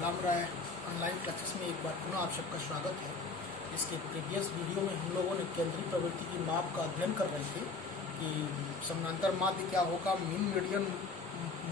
गुलाम राय online classes में एक बार पुनः आप सबका स्वागत है। इसके प्रीवियस वीडियो में हम लोगों ने केंद्रीय प्रवृत्ति की माप का अध्ययन कर रहे थे कि समानांतर माध्य क्या होगा, मीन मीडियन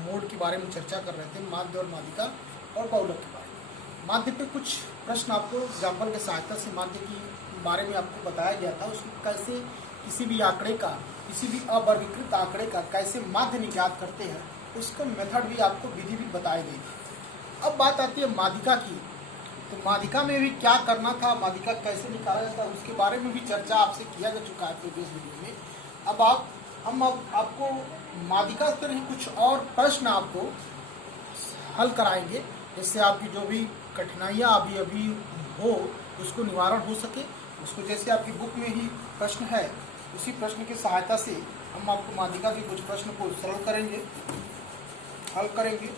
मोड के बारे में चर्चा कर रहे थे, माध्य और माध्यिका और बहुलक के बारे में। माध्य पे कुछ प्रश्न आपको एग्जाम्पल की सहायता से माध्य के बारे में आपको बताया गया था। उसको कैसे किसी भी आंकड़े का, किसी भी अवर्गीकृत आंकड़े का कैसे माध्य निकात करते हैं, उसका मेथड भी आपको विधि भी बताई गई थी। अब बात आती है माध्यिका की। तो माध्यिका में भी क्या करना था, माध्यिका कैसे निकाला जाता है, उसके बारे में भी चर्चा आपसे किया जा चुका है प्रीवियस वीडियो में। अब हम आपको माध्यिका पर ही कुछ और प्रश्न आपको हल कराएंगे, जिससे आपकी जो भी कठिनाइयाँ अभी हो उसको निवारण हो सके। उसको जैसे आपकी बुक में ही प्रश्न है, उसी प्रश्न की सहायता से हम आपको माध्यिका के कुछ प्रश्न को सरल करेंगे, हल करेंगे।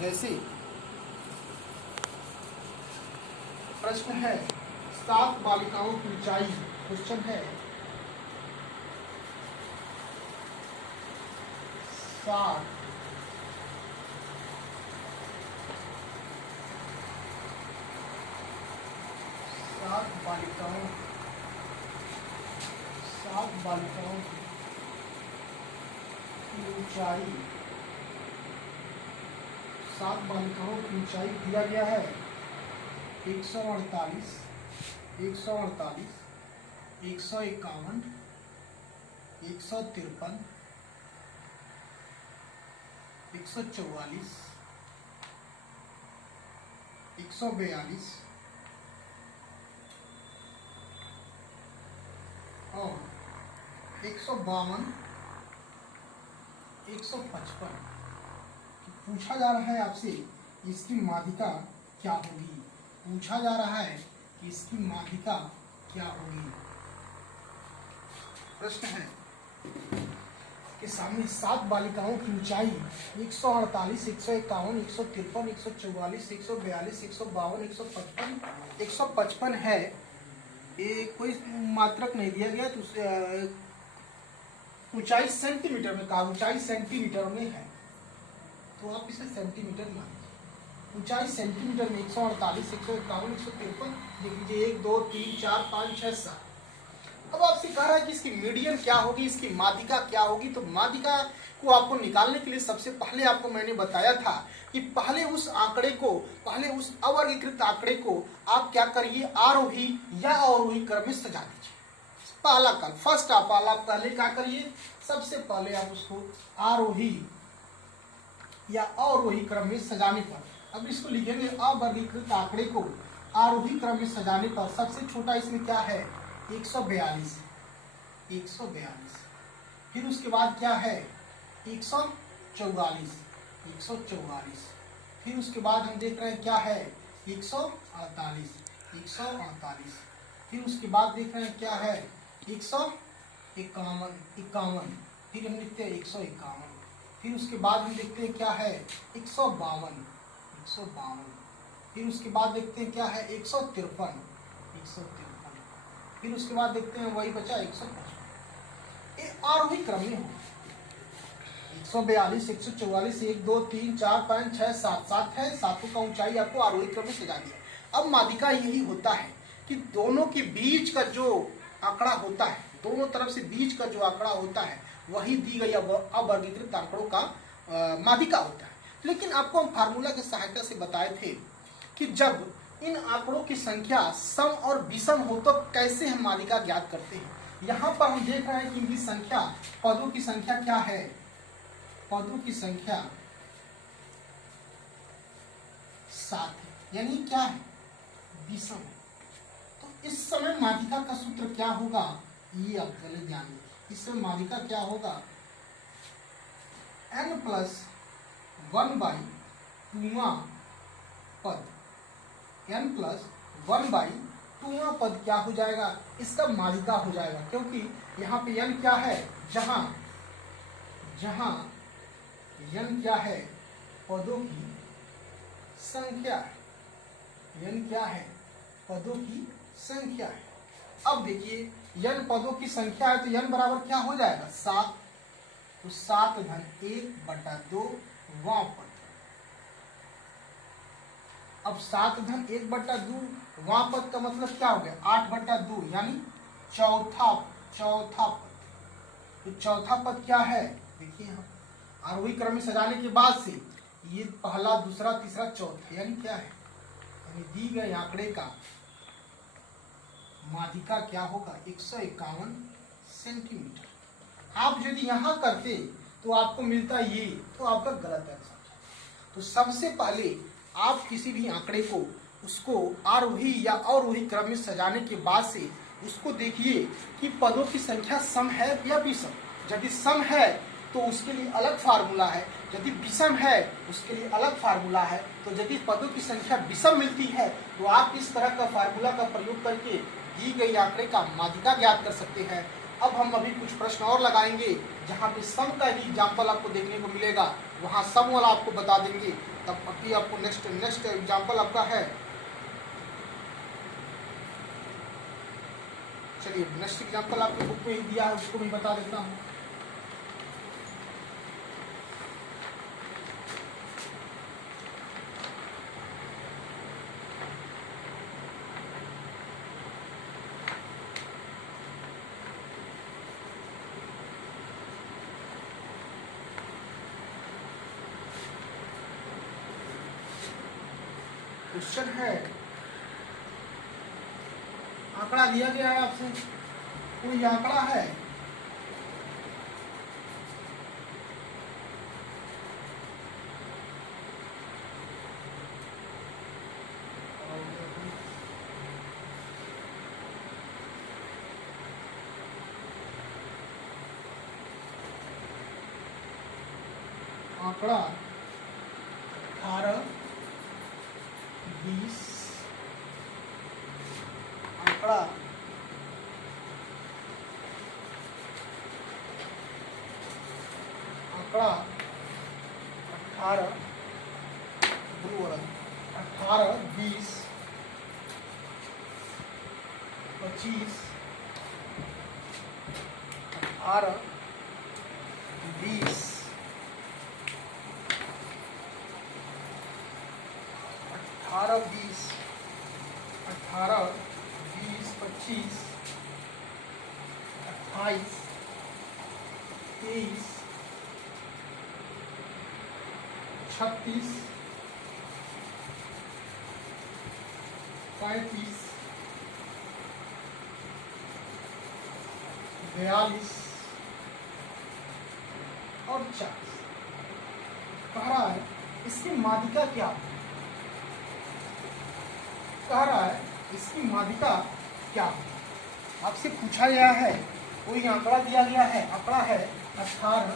जैसे प्रश्न है 7 बालिकाओं की ऊंचाई। क्वेश्चन है 7 बालिकाओं की ऊंचाई। 7 बालिकाओं की ऊंचाई दिया गया है 148, 151, 153, 144, 142, 142 और 152, 155। पूछा जा रहा है आपसे इसकी माध्यिका क्या होगी। पूछा जा रहा है कि इसकी माध्यिका क्या होगी। प्रश्न है कि सामने 7 बालिकाओं की ऊंचाई 148, 151, 153, 144, 142, 152, 155, 155 है। ये कोई मात्रक नहीं दिया गया, तो ऊंचाई सेंटीमीटर में कहा, ऊंचाई सेंटीमीटर में है तो आप इसे सेंटीमीटर मान लीजिए। ऊंचाई सेंटीमीटर में 148, 151, 153 देख लीजिए, 1 2 3 4 5 6 7। अब आपसे कह रहा है कि इसकी मीडियन क्या होगी, इसकी माध्यिका क्या होगी। तो माध्यिका को आपको निकालने के लिए सबसे पहले आपको मैंने बताया था कि पहले उस अवर्गीकृत आंकड़े को आप क्या करिए, आरोही या अवरोही क्रम में सजा दीजिए। पहला क्रम, फर्स्ट ऑफ ऑल आप पहले क्या करिए, सबसे पहले आप उसको आरोही या अवरोही क्रम में सजाने पर, अब इसको लिखेंगे अवर्गीकृत आंकड़े को आरोही क्रम में सजाने पर सबसे छोटा इसमें क्या है 142, 142। फिर उसके बाद क्या है 144, 144। फिर उसके बाद हम देख रहे हैं क्या है 148, 148। फिर उसके बाद देख रहे हैं क्या है 151, 51। फिर हम लिखते हैं 151। फिर उसके बाद हम देखते हैं क्या है 152, 152। फिर उसके बाद देखते हैं क्या है 153, 153। फिर उसके बाद देखते हैं वही बचा 155। ये आरोही क्रम में हो 142, 144, 1 2 3 4 5 6 7 7 है। सातों का ऊंचाई आपको आरोही क्रम में सजा दिया। अब माध्यिका यही होता है कि दोनों के बीच का जो आंकड़ा होता है, दोनों तरफ से बीच का जो आंकड़ा होता है, वही दी गई अवर्गीकृत आंकड़ों का माध्यिका होता है। लेकिन आपको हम फार्मूला की सहायता से बताए थे कि जब इन आंकड़ों की संख्या सम और विषम हो तो कैसे हम माध्यिका ज्ञात करते हैं। यहाँ पर हम देख रहे हैं कि इनकी संख्या, पदों की संख्या क्या है, पदों की संख्या 7 है, यानी क्या है विषम है। तो इस समय माध्यिका का सूत्र क्या होगा, ये आप पहले ध्यान दें। इसमें माध्यिका क्या होगा, n + 1/2वां पद, n + 1/2वां पद क्या हो जाएगा, इसका माध्यिका हो जाएगा। क्योंकि यहाँ पे n क्या है, जहां n क्या है पदों की संख्या है, n क्या है पदों की संख्या है। अब देखिए n पदों की संख्या है तो n बराबर क्या हो जाएगा 7, तो 7 - 1/2 वां पद। अब 7-1/2 वहां पद का मतलब क्या हो गया 8/2 यानी चौथा पद। तो चौथा पद क्या है देखिए यहाँ आरोही क्रम में सजाने के बाद से ये पहला दूसरा तीसरा चौथा यानी क्या है यानी दी गए आंकड़े का माध्यिका क्या होगा 151 सेंटीमीटर। आप यदि यहाँ करते तो आपको मिलता ये तो आपका गलत है। तो सबसे पहले आप किसी भी आंकड़े को उसको आरोही या अवरोही क्रम में सजाने के बाद से उसको देखिए कि पदों की संख्या सम है या विषम। यदि सम है तो उसके लिए अलग फार्मूला है, यदि विषम है उसके लिए अलग फार्मूला है। तो यदि पदों की संख्या विषम मिलती है तो आप इस तरह का फार्मूला का प्रयोग करके दी गई आंकड़े का माध्यिका ज्ञात कर सकते हैं। अब हम अभी कुछ प्रश्न और लगाएंगे जहाँ पे सम का ही एग्जाम्पल आपको देखने को मिलेगा, वहाँ सम वाला आपको बता देंगे। तब अभी आपको नेक्स्ट एग्जाम्पल आपका है, चलिए नेक्स्ट एग्जाम्पल आपके बुक में ही दिया है उसको मैं बता देता हूँ। क्वेश्चन है आंकड़ा दिया गया है आपसे, कोई आंकड़ा है आंकड़ा 18, 20 आंकड़ा 18 18, 20, 25 18, 20 18, 20 18, 20, 25, 28, 23, 36, 35, 42 और 40। कह रहा है इसकी माध्यिका क्या है, कह रहा है इसकी माध्यिका क्या है। आपसे पूछा गया है, कोई आंकड़ा दिया गया है, आंकड़ा है 18,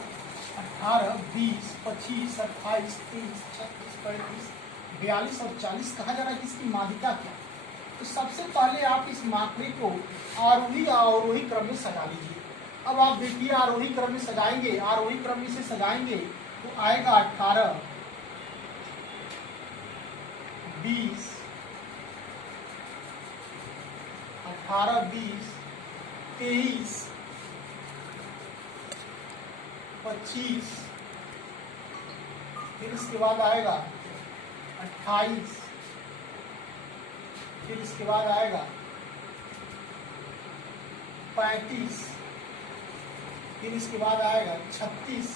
20, 25, 28, 30, 36, 35, 42 और 40। कहा जा रहा है कि इसकी माध्यिका क्या। तो सबसे पहले आप इस आंकड़े को आरोही या अवरोही क्रम में सजा लीजिए। अब आप देखिए आरोही क्रम में सजाएंगे, आरोही क्रम में से सजाएंगे तो आएगा 18, 20, 18, 20, 23, 25, फिर इसके बाद आएगा 28, फिर इसके बाद आएगा 35, फिर इसके बाद आएगा 36,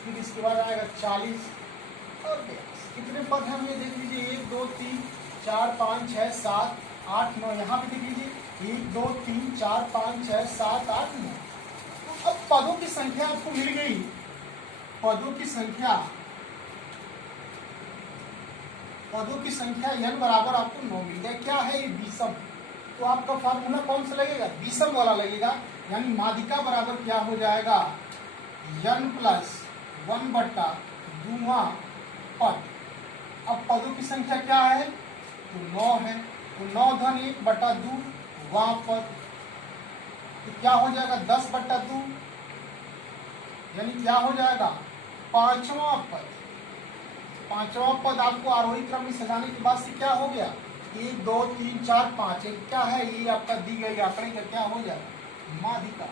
फिर इसके बाद आएगा 40 और 42। कितने पद हैं ये देख लीजिए, 1, 2, 3, 4, 5, 6, 7, 8, 9। यहाँ पे देख लीजिए 1, 2, 3, 4, 5, 6, 7, 8, 9। अब पदों की संख्या आपको मिल गई, पदों की संख्या n बराबर आपको 9 मिल गया। क्या है ये विषम, तो आपका फार्मूला कौन सा लगेगा, विषम वाला लगेगा। यानी माध्यिका बराबर क्या हो जाएगा n + 1/2 पद। अब पदों की संख्या क्या है तो 9 है, तो 9 धन 1/2 वहां पद, तो क्या हो जाएगा 10/2 यानी क्या हो जाएगा पांचवा पद। पांचवा पद आपको आरोही क्रम में सजाने के बाद से क्या हो गया 1, 2, 3, 4, 5। एक क्या है ये आपका दी गई आंकड़े का क्या हो जाएगा माध्यिका।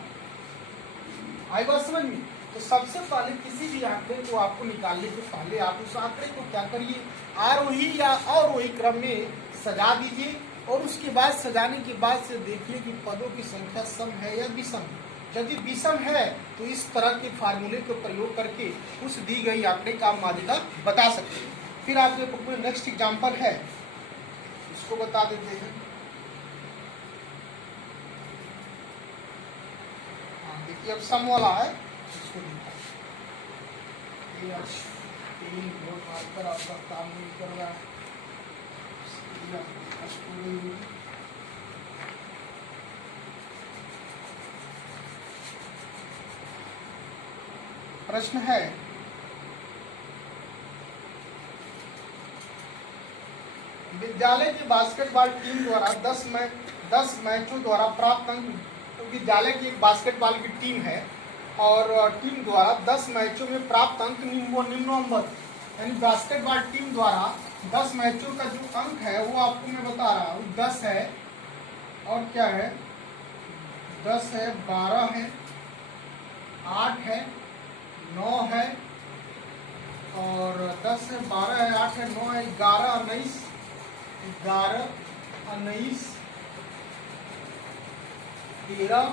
आई बात समझ में। तो सबसे पहले किसी भी आंकड़े को आपको निकालने के पहले आप उस आंकड़े को क्या करिए, आरोही या अवरोही क्रम में सजा दीजिए और उसके बाद सजाने के बाद से देखिए कि पदों की संख्या सम है या विषम है। यदि विषम है तो इस तरह के फार्मूले का प्रयोग करके उस दी गई आंकड़े का आप माध्यिका बता सकते हैं। फिर आपके कोई नेक्स्ट एग्जाम्पल है, इसको बता देते हैं। देखिए अब सम वाला है, इसको मारकर आपका काम नहीं कर रहा है। प्रश्न है विद्यालय की बास्केटबॉल टीम द्वारा 10 मैचों द्वारा प्राप्त अंक, विद्यालय की एक बास्केटबॉल की टीम है और टीम द्वारा 10 मैचों में प्राप्त अंक निम्नलिखित, यानी बास्केटबॉल टीम द्वारा 10 मैचों का जो अंक है वो आपको मैं बता रहा हूँ। 10 है और क्या है, 10 है, 12 है, 8 है, 9 है और 10 है, 12 है, 8 है, 9 है, 11, 19, 13,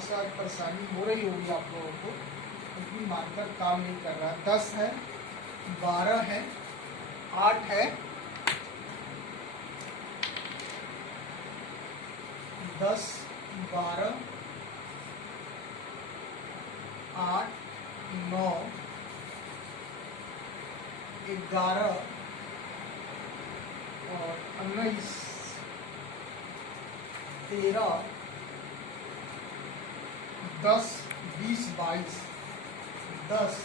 शायद परेशानी हो रही होगी आप लोगों को क्योंकि मार्कर काम नहीं कर रहा है। 10 है, 12 है, 8 है, 10, 12, 8, 9, 11 और 19, 13, 10, 20, 22, 10,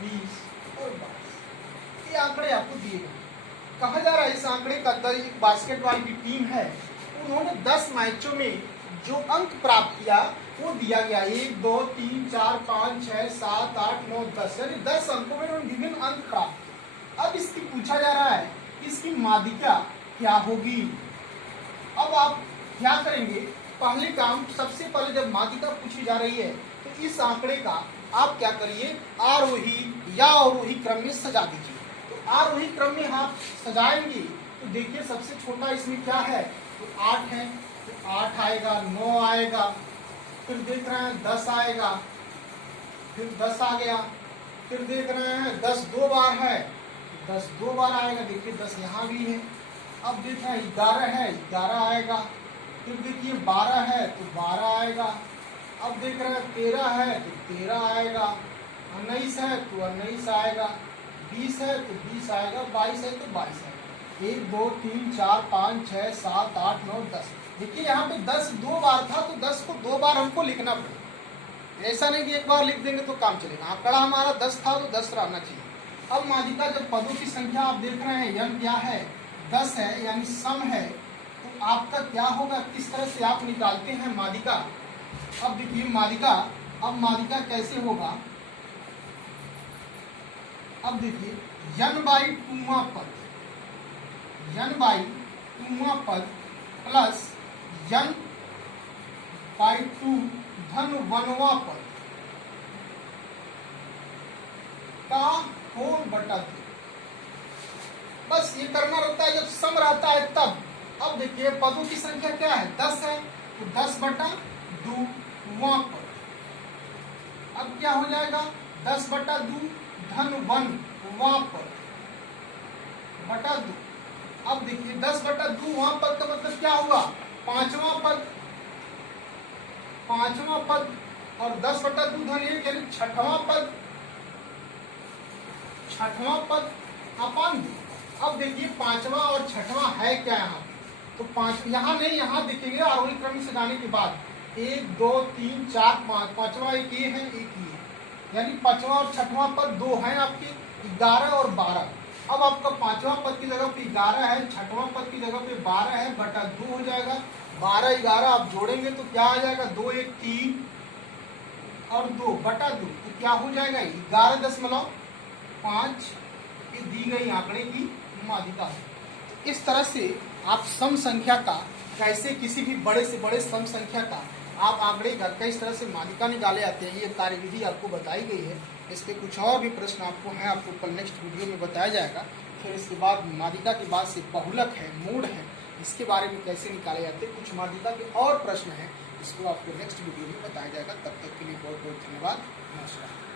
20 और 22 ये आंकड़े आपको दिए गए। कहा जा रहा है इस आंकड़े का एक बास्केटबॉल की टीम है, उन्होंने 10 मैचों में जो अंक प्राप्त किया वो दिया गया 1, 2, 3, 4, 5, 6, 7, 8, 9, 10, यानी 10 अंकों में उन्होंने विभिन्न अंक प्राप्त किए। अब इसकी पूछा जा रहा है इसकी माध्यिका क्या होगी। अब आप क्या करेंगे, पहले काम सबसे पहले जब माध्यिका पूछी जा रही है तो इस आंकड़े का आप क्या करिए, आरोही या अवरोही क्रम में सजा दीजिए। तो आरोही क्रम में आप सजाएंगे तो देखिए सबसे छोटा इसमें क्या है, तो 8 है, तो 8 आएगा, 9 आएगा, फिर देख रहे हैं 10 आएगा, फिर 10 आ गया, फिर देख रहे हैं 10 2 बार है, 10 2 बार आएगा, देखिए 10 यहाँ भी है। अब देख रहे हैं 11 है, 11 आएगा, फिर देखिए 12 है तो 12 आएगा, अब देख रहे हैं 13 है तो 13 आएगा, 19 है तो 19 आएगा, 20 है तो 20 आएगा, 22 है तो 22 आएगा। 1, 2, 3, 4, 5, 6, 7, 8, 9, 10। देखिए यहाँ पे 10 2 बार था तो 10 को 2 बार हमको लिखना पड़ेगा, ऐसा नहीं कि एक बार लिख देंगे तो काम चलेगा। आंकड़ा हमारा 10 था तो 10 रहना चाहिए। अब माध्यिका जब पदों की संख्या आप देख रहे हैं यम क्या है, 10 है यानी सम है, तो आपका क्या होगा, किस तरह से आप निकालते हैं माध्यिका। अब देखिए माध्यिका, अब माध्यिका कैसे होगा, अब देखिए n बाई 2वां पद, n बाई 2वां पद प्लस n बाई 2 धन 1वां पद का होल बटा 2। बस ये करना रहता है जब सम रहता है तब। अब देखिए पदों की संख्या क्या है, 10 है तो 10 बटा 2वां पद। अब क्या हो जाएगा, 10 बटा 2 धन 1वां पद बटा 2। अब देखिए 10 बटा 2वां पद का मतलब क्या हुआ, 5वां पद, 5वां पद और 10 बटा 2 धन 1 यानी 6वां पद, 6वां पद अपन 2। अब देखिए 5वां और 6वां है क्या यहाँ, तो 5 यहाँ नहीं, यहाँ देखेंगे आरोही क्रम से जाने के बाद 1, 2, 3, 4, 5, 5वां एक ये है, एक ये, यानी 5वां और 6वां पद 2 हैं आपके, 11 और 12। अब आपका 5वां पद की जगह पे 11 है, 6वां पद की जगह पे 12 है, बटा 2 हो जाएगा। 12 11 आप जोड़ेंगे तो क्या आ जाएगा, 2 1 3 और 2 बटा 2, तो क्या हो जाएगा 11.5 5 ये दी गई आंकड़े की माध्यिका है। इस तरह से आप सम संख्या का कैसे किसी भी बड़े से बड़े सम संख्या का आप आंकड़े का किस तरह से माध्यिका निकाले जाते हैं, ये कार्यविधि आपको बताई गई है। इस पे कुछ और भी प्रश्न आपको हैं, आपको कल नेक्स्ट वीडियो में बताया जाएगा। फिर इसके बाद माध्यिका के बाद से बहुलक है, मूड है, इसके बारे में कैसे निकाले जाते हैं, कुछ माध्यिका के और प्रश्न हैं, इसको आपको नेक्स्ट वीडियो में बताया जाएगा। तब तक के लिए बहुत बहुत धन्यवाद, नमस्कार।